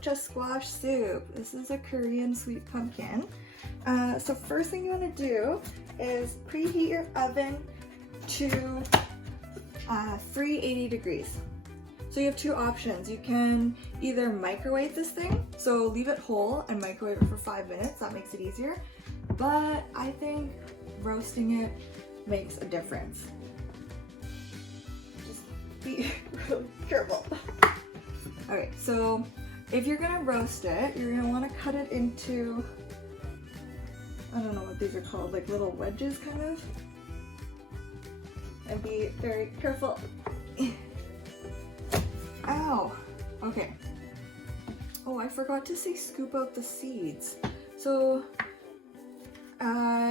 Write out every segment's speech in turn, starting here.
Kabocha squash soup. This is a Korean sweet pumpkin. So first thing you want to do is preheat your oven to 380 degrees. So you have two options. You can either microwave this thing, so leave it whole and microwave it for 5 minutes. That makes it easier. But I think roasting it makes a difference. Just be really careful. Okay, so if you're gonna roast it, you're gonna want to cut it into, I don't know what these are called, like little wedges kind of. And be very careful. Ow! Okay. Oh, I forgot to say scoop out the seeds. So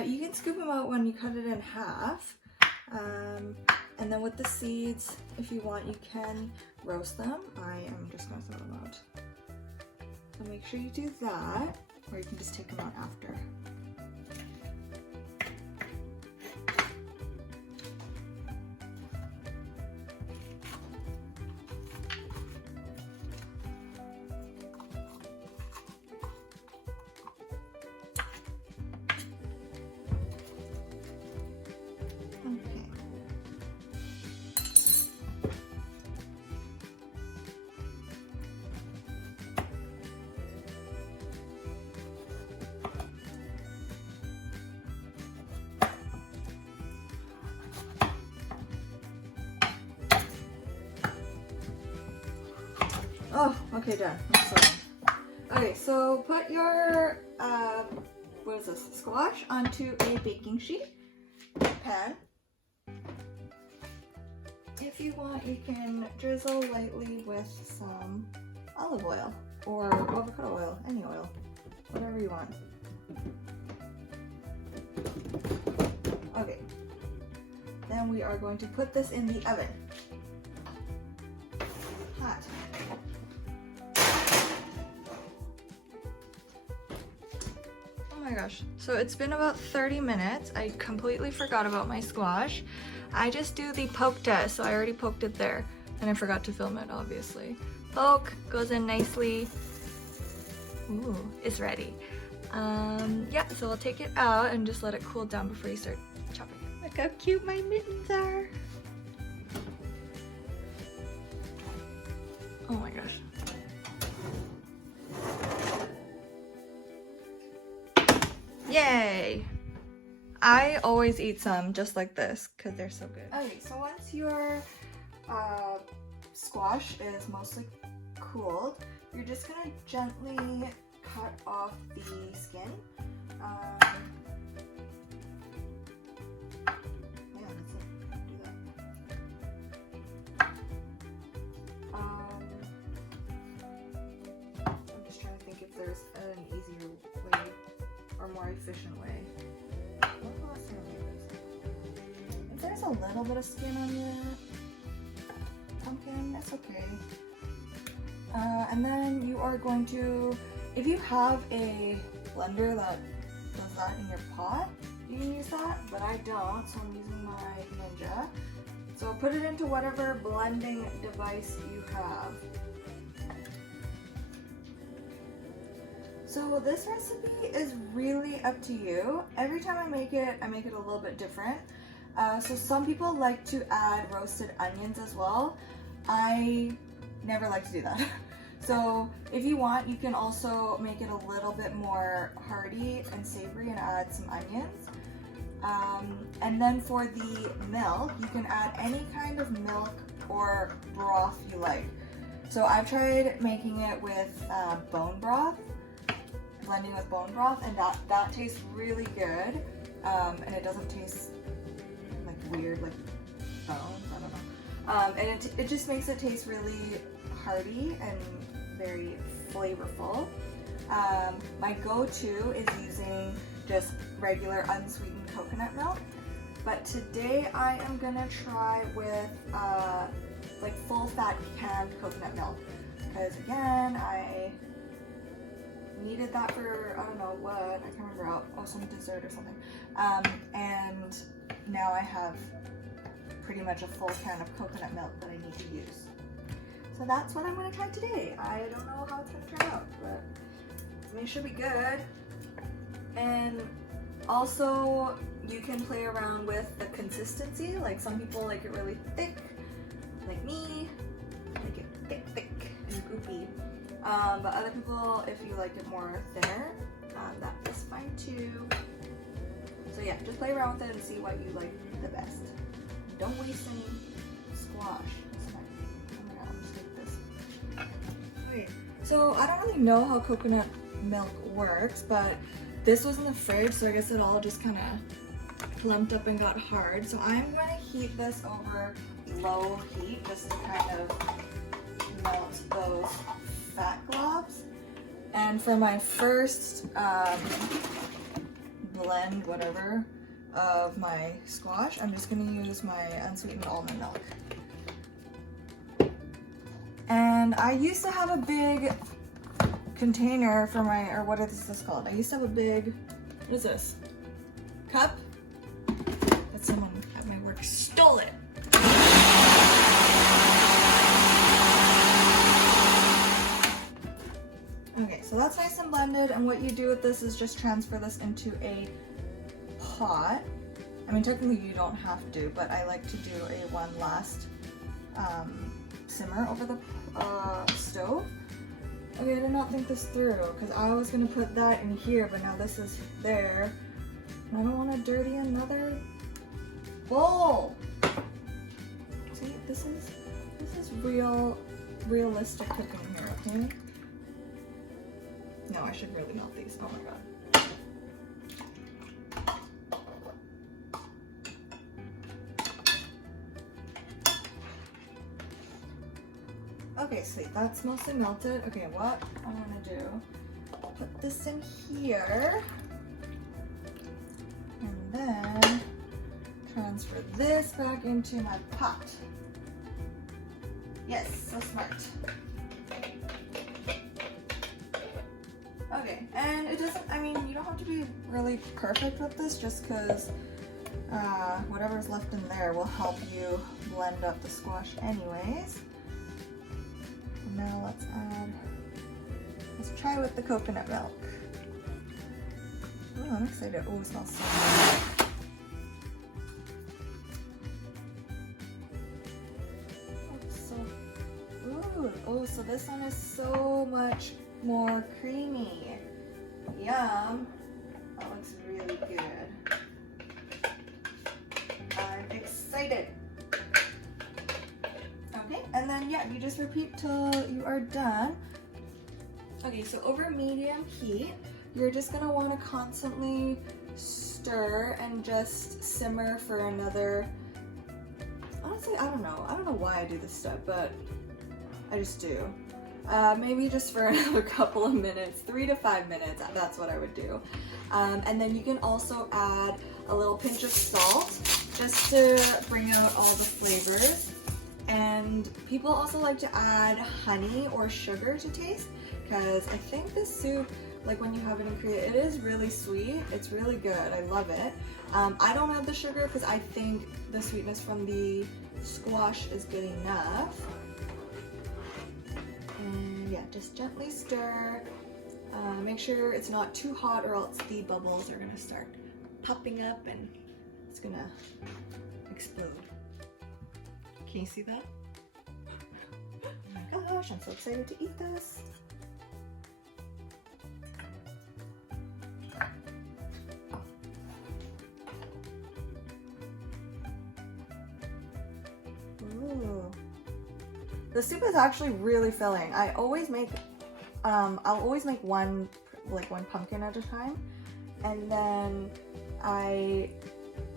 you can scoop them out when you cut it in half. And then with the seeds, if you want, you can roast them. I am just gonna throw them out. So make sure you do that, or you can just take them out after. Oh, okay, done. I'm sorry. Okay, so put your, what is this, squash onto a baking sheet, pan. If you want, you can drizzle lightly with some olive oil or avocado oil, any oil, whatever you want. Okay, then we are going to put this in the oven. Hot. Oh my gosh, so it's been about 30 minutes. I completely forgot about my squash. I just do the poke test, so I already poked it there, and I forgot to film it, obviously. Poke, goes in nicely. Ooh, it's ready. Yeah, so I'll take it out and just let it cool down before you start chopping it. Look how cute my mittens are. Oh my gosh. Yay! I always eat some just like this because they're so good. Okay, so once your squash is mostly cooled, you're just gonna gently cut off the skin. Yeah, that's it. Do that. I'm just trying to think if there's an easier way or more efficient way. What's the last time I did this? If there's a little bit of skin on your pumpkin, that's okay. And then you are going to, if you have a blender that does that in your pot, you can use that, but I don't, so I'm using my Ninja. So put it into whatever blending device you have. So this recipe is really up to you. Every time I make it a little bit different. So some people like to add roasted onions as well. I never like to do that. So if you want, you can also make it a little bit more hearty and savory and add some onions. And then for the milk, you can add any kind of milk or broth you like. So I've tried making it with bone broth, blending with bone broth, and that tastes really good. And it doesn't taste like weird, like bones, I don't know. And it just makes it taste really hearty and very flavorful. My go-to is using just regular unsweetened coconut milk, but today I am gonna try with like full fat canned coconut milk, because again, I needed that for, I don't know what, I can't remember, oh, some dessert or something. And now I have pretty much a full can of coconut milk that I need to use. So that's what I'm gonna try today. I don't know how it's gonna turn out, but I mean, it should be good. And also, you can play around with the consistency. Like some people like it really thick, like me, I like it thick and goopy. But other people, if you like it more thinner, that is fine too. So yeah, just play around with it and see what you like the best. Don't waste any squash. Oh my god, I'm just like this. Okay, so I don't really know how coconut milk works, but this was in the fridge, so I guess it all just kind of clumped up and got hard. So I'm going to heat this over low heat just to kind of melt those fat globs. And for my first blend, whatever, of my squash, I'm just going to use my unsweetened almond milk. And I used to have a big container for my, or what is this called? I used to have a big, what is this? Cup? That someone at my work stole it. Okay, so that's nice and blended, and what you do with this is just transfer this into a pot. I mean, technically you don't have to, but I like to do a one last simmer over the stove. Okay, I did not think this through, because I was going to put that in here, but now this is there. And I don't want to dirty another bowl. See, this is realistic cooking here, okay? No, I should really melt these. Oh my god. Okay, sweet, that's mostly melted. Okay, what I want to do, put this in here, and then transfer this back into my pot. Yes, so smart. Okay, and it doesn't, I mean, you don't have to be really perfect with this, just because whatever's left in there will help you blend up the squash anyways. And now let's try with the coconut milk. Oh, I'm excited. Oh, it smells so good. Oh, so this one is so much more creamy. Yum. That looks really good. I'm excited. Okay, and then yeah, you just repeat till you are done. Okay, so over medium heat, you're just gonna want to constantly stir and just simmer for another, honestly, I don't know why I do this stuff, but I just do. Maybe just for another couple of minutes, 3 to 5 minutes, that's what I would do. And then you can also add a little pinch of salt just to bring out all the flavors. And people also like to add honey or sugar to taste, because I think this soup, like when you have it in Korea, it is really sweet. It's really good. I love it. I don't add the sugar because I think the sweetness from the squash is good enough. And yeah, just gently stir. Make sure it's not too hot or else the bubbles are gonna start popping up and it's gonna explode. Can you see that? Oh my gosh, I'm so excited to eat this. Ooh. The soup is actually really filling. I always make, I'll always make one pumpkin at a time, and then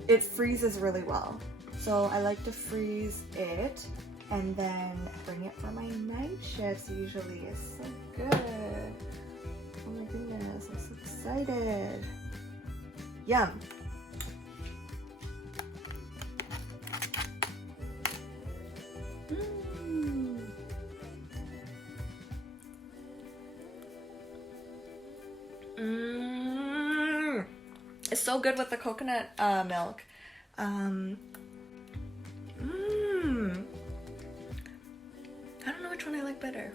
it freezes really well. So I like to freeze it and then bring it for my night shifts usually. It's so good. Oh my goodness, I'm so excited. Yum. It's so good with the coconut milk. I don't know which which one I like better.